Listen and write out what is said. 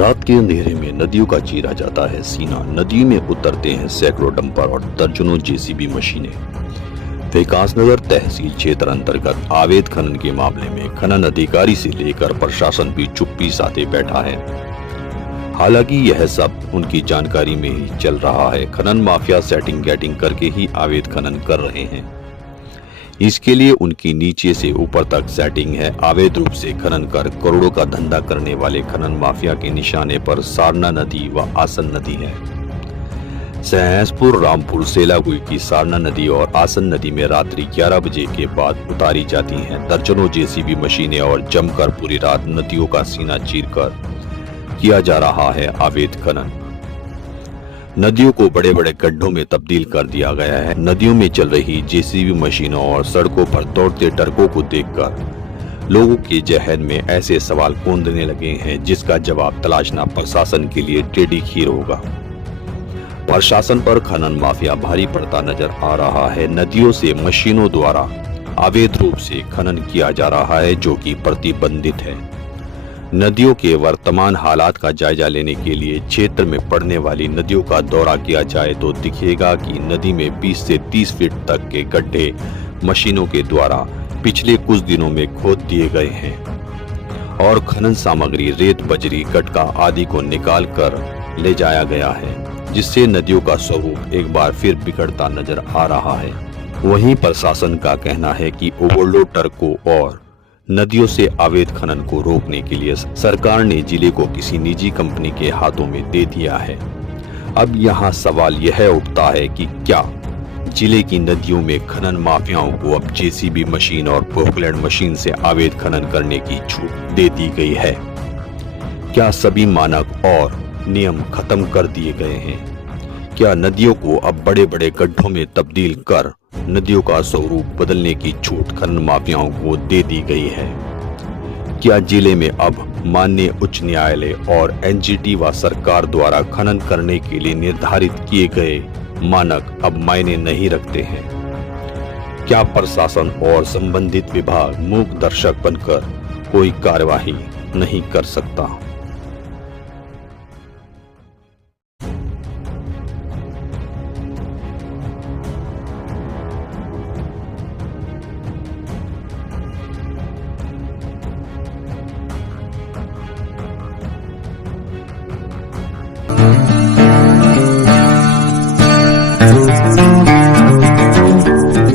रात के अंधेरे में नदियों का चीरा जाता है सीना। नदी में उतरते हैं सैकड़ों डंपर और दर्जनों जेसीबी मशीनें। विकासनगर तहसील क्षेत्र अंतर्गत अवैध खनन के मामले में खनन अधिकारी से लेकर प्रशासन भी चुप्पी साधे बैठा है। हालांकि यह सब उनकी जानकारी में ही चल रहा है। खनन माफिया सेटिंग गेटिंग करके ही अवैध खनन कर रहे हैं। इसके लिए उनकी नीचे से ऊपर तक सेटिंग है। अवैध रूप से खनन कर करोड़ों का धंधा करने वाले खनन माफिया के निशाने पर सारना नदी व आसन नदी है। सहसपुर रामपुर सेलागुई की सारना नदी और आसन नदी में रात्रि 11 बजे के बाद उतारी जाती हैं दर्जनों जेसीबी मशीनें और जमकर पूरी रात नदियों का सीना चीरकर किया जा रहा है अवैध खनन। नदियों को बड़े बड़े गड्ढों में तब्दील कर दिया गया है। नदियों में चल रही जेसीबी मशीनों और सड़कों पर दौड़ते ट्रकों को देखकर लोगों के जहन में ऐसे सवाल कौंधने लगे हैं जिसका जवाब तलाशना प्रशासन के लिए टेढ़ी खीर होगा। प्रशासन पर खनन माफिया भारी पड़ता नजर आ रहा है। नदियों से मशीनों द्वारा अवैध रूप से खनन किया जा रहा है जो कि प्रतिबंधित है। नदियों के वर्तमान हालात का जायजा लेने के लिए क्षेत्र में पड़ने वाली नदियों का दौरा किया जाए तो दिखेगा कि नदी में 20 से 30 फीट तक के गड्ढे मशीनों के द्वारा पिछले कुछ दिनों में खोद दिए गए हैं और खनन सामग्री रेत बजरी गटका आदि को निकाल कर ले जाया गया है, जिससे नदियों का स्वरूप एक बार फिर बिगड़ता नजर आ रहा है। वहीं प्रशासन का कहना है कि ओवरलोड ट्रकों और नदियों से अवैध खनन को रोकने के लिए सरकार ने जिले को किसी निजी कंपनी के हाथों में दे दिया है। अब यहाँ सवाल यह उठता है कि क्या जिले की नदियों में खनन माफियाओं को अब जेसीबी मशीन और पोकलैंड मशीन से अवैध खनन करने की छूट दे दी गई है? क्या सभी मानक और नियम खत्म कर दिए गए हैं? क्या नदियों को अब बड़े बड़े गड्ढों में तब्दील कर नदियों का स्वरूप बदलने की छूट खनन माफियाओं को दे दी गई है? क्या जिले में अब माननीय उच्च न्यायालय और एनजीटी व सरकार द्वारा खनन करने के लिए निर्धारित किए गए मानक अब मायने नहीं रखते हैं? क्या प्रशासन और संबंधित विभाग मूक दर्शक बनकर कोई कार्यवाही नहीं कर सकता?